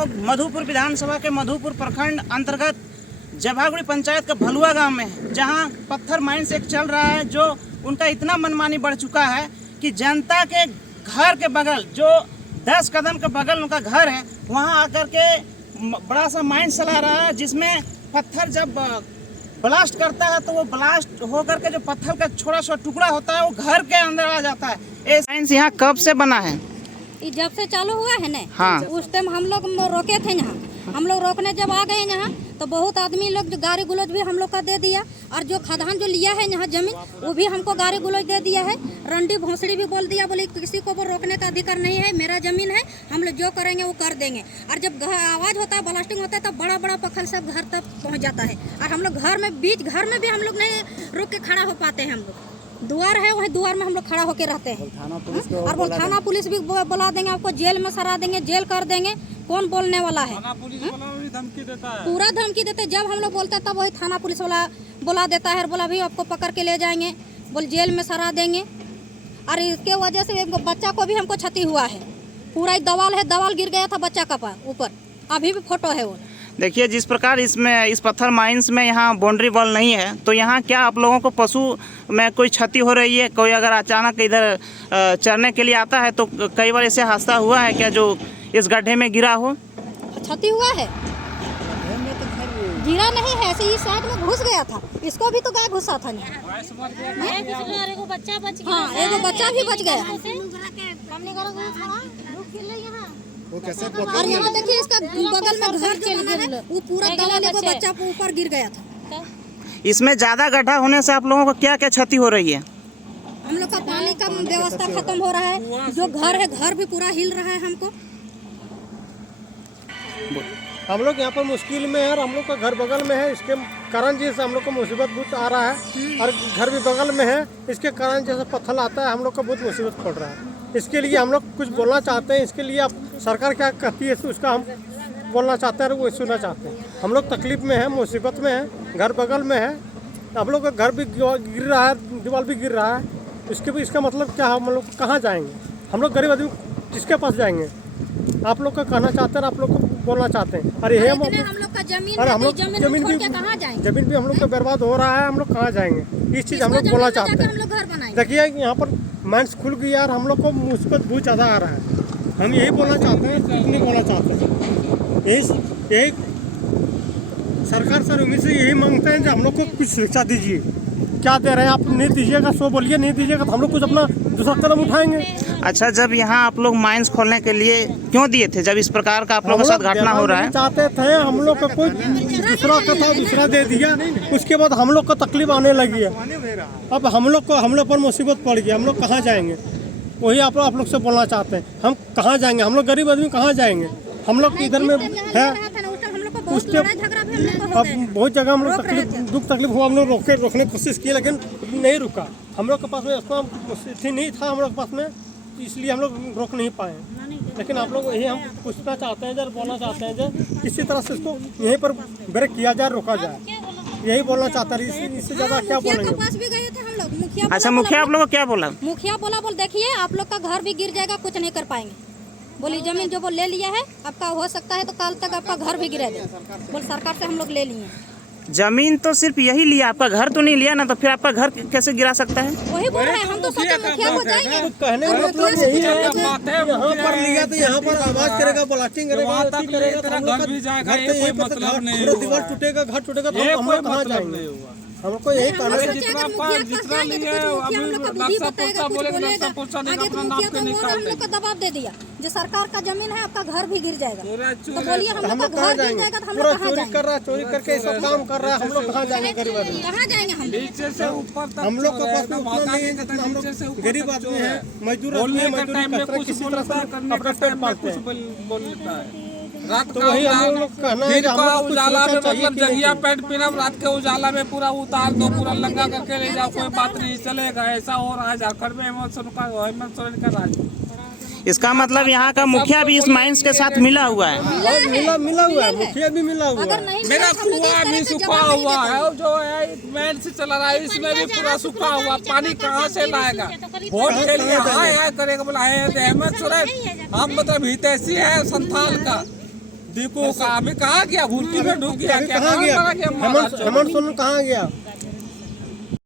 लोग मधुपुर विधानसभा के मधुपुर प्रखंड अंतर्गत जभागुड़ी पंचायत का भलुआ गांव में है, जहां पत्थर माइंस एक चल रहा है जो उनका इतना मनमानी बढ़ चुका है कि जनता के घर के बगल जो 10 कदम के बगल उनका घर है वहां आकर के बड़ा सा माइंस चला रहा है, जिसमें पत्थर जब ब्लास्ट करता है तो वो ब्लास्ट होकर के जो पत्थर का छोटा सा टुकड़ा होता है वो घर के अंदर आ जाता है। ये माइंस यहाँ कब से बना है? जब से चालू हुआ है ना, हाँ। उस टाइम हम लोग रोके थे यहाँ। हम लोग रोकने जब आ गए यहाँ तो बहुत आदमी लोग जो गाड़ी गुलोज भी हम लोग का दे दिया, और जो खदान जो लिया है यहाँ जमीन वो भी हमको गाड़ी गुलोज दे दिया है। रंडी भोंसड़ी भी बोल दिया, बोले किसी को वो रोकने का अधिकार नहीं है, मेरा जमीन है, हम लोग जो करेंगे वो कर देंगे। और जब आवाज़ होता है, ब्लास्टिंग होता है, तब बड़ा बड़ा पत्थर सब घर तक पहुँच जाता है। और हम लोग घर में भी हम लोग नहीं रुक के खड़ा हो पाते हैं। हम लोग द्वार है, वही द्वार में हम लोग खड़ा होकर रहते हैं। और बोल थाना पुलिस भी बुला देंगे, आपको जेल में सरा देंगे, जेल कर देंगे। कौन बोलने वाला है? धमकी देता है, पूरा धमकी देते। जब हम लोग बोलते हैं तब वही थाना पुलिस वाला बुला देता है और बोला भी आपको पकड़ के ले जाएंगे, बोल जेल में सरा देंगे। और इसके वजह से एक बच्चा को भी हमको क्षति हुआ है। पूरा एक दवाल है, दवाल गिर गया था बच्चा का ऊपर, अभी भी फोटो है वो। देखिए जिस प्रकार इसमें इस पत्थर माइंस में यहाँ बाउंड्री वॉल नहीं है, तो यहाँ क्या आप लोगों को पशु में कोई क्षति हो रही है? कोई अगर अचानक इधर चरने के लिए आता है तो कई बार ऐसे हादसा हुआ है क्या जो इस गड्ढे में गिरा हो? क्षति हुआ है? गिरा नहीं है, ऐसे ही साइड में घुस गया था। इसको भी तो गाय घुसा था नहीं। एगो बच्चा बच गया। हाँ, एगो बच्चा भी बच गया। और यहाँ देखिए इसका बगल में घर जो बना है वो पूरा दवाल एगो बच्चा को ऊपर गिर गया था। इसमें ज़्यादा गड्ढा होने से आप लोगों को क्या क्या क्षति हो रही है? हम लोग का पानी का व्यवस्था खत्म हो रहा है, जो घर है घर भी पूरा हिल रहा है। हमको हम लोग यहाँ पर मुश्किल में है और हम लोग का घर बगल में है, इसके कारण जैसे हम लोग को मुसीबत बहुत आ रहा है। और घर भी बगल में है, इसके कारण जैसे पत्थर आता है हम लोग को बहुत मुसीबत पड़ रहा है। इसके लिए हम लोग कुछ बोलना चाहते हैं। इसके लिए आप सरकार क्या कहती है उसका हम बोलना चाहते हैं और वो सुनना चाहते हैं। हम लोग तकलीफ में है, मुसीबत में है, घर बगल में है, हम लोग का घर भी गिर रहा है, दीवार भी गिर रहा है। इसका मतलब क्या, हम लोग कहाँ जाएंगे? हम लोग गरीब आदमी किसके पास जाएंगे? आप लोग का कहना चाहते हैं, आप लोग को बोलना चाहते हैं। अरे हम लोग का जमीन भी हम लोग का बर्बाद हो रहा है, हम लोग कहाँ जाएंगे? इस चीज़ हम लोग बोलना चाहते हैं। देखिए यहाँ पर माइंस खुल गया और हम लोग को मुसीबत बहुत ज़्यादा आ रहा है। हम यही बोलना चाहते हैं, कुछ नहीं बोलना चाहते हैं। यही सरकार से उम्मीद से यही मांगते हैं कि हम लोग को कुछ शिक्षा दीजिए। क्या दे रहे हैं आप? नहीं दीजिएगा, सो बोलिए, नहीं दीजिएगा तो हम लोग कुछ अपना दूसरा कदम उठाएंगे। अच्छा, जब यहाँ आप लोग माइंस खोलने के लिए क्यों दिए थे, जब इस प्रकार का आप लोगों के साथ घटना हो रहा है? चाहते थे हम लोग को कोई दूसरा दे दिया, उसके बाद हम लोग को तकलीफ आने लगी है। अब हम लोग पर मुसीबत पड़ गई, हम लोग कहाँ जाएंगे? वही आप लोग से बोलना चाहते हैं। हम कहाँ जाएंगे? हम लोग गरीब आदमी कहाँ जाएंगे? हम लोग इधर में है, उसके अब बहुत जगह हम लोग दुख तकलीफ हुआ, हम लोग रोकने की कोशिश की लेकिन नहीं रुका। हम लोग के पास में स्थिति नहीं था हम लोग के पास में, इसलिए हम लोग रोक नहीं पाए। लेकिन आप लोग यही हम पूछना चाहते हैं, जब बोलना चाहते हैं जो किसी तरह से इसको यहीं पर ब्रेक किया जाए, रोका जाए, यही बोलना चाहता है। इससे ज़्यादा क्या बोलेंगे? पास भी गए थे हम लोग, मुखिया। अच्छा, मुखिया आप लोगों को क्या बोला? मुखिया बोला, बोल देखिए आप लोग का घर भी गिर जाएगा, कुछ नहीं कर पाएंगे। बोली जमीन जो वो ले लिया है आपका, हो सकता है तो कल तक आपका घर भी गिरा दे। बोल सरकार से हम लोग ले लिए। जमीन तो सिर्फ यही लिया, आपका घर तो नहीं लिया ना, तो फिर आपका घर कैसे गिरा सकता है? वही बोल रहे हैं, हम तो सोचे मुखिया को जाएंगे। कहने का मतलब यही है, यहाँ पर लिया तो यहाँ पर आवाज करेगा, ब्लास्टिंग करेगा, घर भी जाएगा, कोई मतलब नहीं, दीवार टूटेगा, घर टूटेगा, तो हम लोग कहाँ जाएंगे? हमको यही कहना है, जितना लिए हम लोग का दबाव दे दिया, जो सरकार का जमीन है आपका घर भी गिर जाएगा। तो बोलिए हम लोग का घर गिर जाएगा तो हम लोग कहाँ जाएंगे? कर रहा है, चोरी करके सब काम कर रहा है, हम लोग कहाँ जाएंगे? गरीब आदमी कहाँ जाएंगे? हम लोग का पास में उतना नहीं है जितना हम लोग गरीब आदमी है, मजदूर आदमी है, मजदूरी किसी तरह से अपना पेट पालते हैं। रात तो वही हम लोग कहना है कि हम लोग उजाला में मतलब जगिया पैंट पीनम, रात के उजाला में पूरा उतार दो, पूरा लंगा करके ले जाओ, कोई बात नहीं चलेगा। ऐसा हो रहा है झारखंड में हेमंत सोरेन का राज। इसका मतलब यहाँ का मुखिया भी इस माइंस के साथ मिला हुआ है। मिला हुआ है, मुखिया भी मिला हुआ है। मेरा कुआं भी सूखा हुआ है, जो है मेन से चला रहा है, इसमें भी पूरा सूखा हुआ। पानी कहाँ से लाएगा? वोट के लिए हाय हाय करेगा, बोला हेमंत सोरेन हम मतलब हितैषी है संथाल का, देखो अभी कहाँ गया, भूर्ती में ढुक गया क्या, कहाँ गया? मारा हेमंत सोरेन कहाँ गया?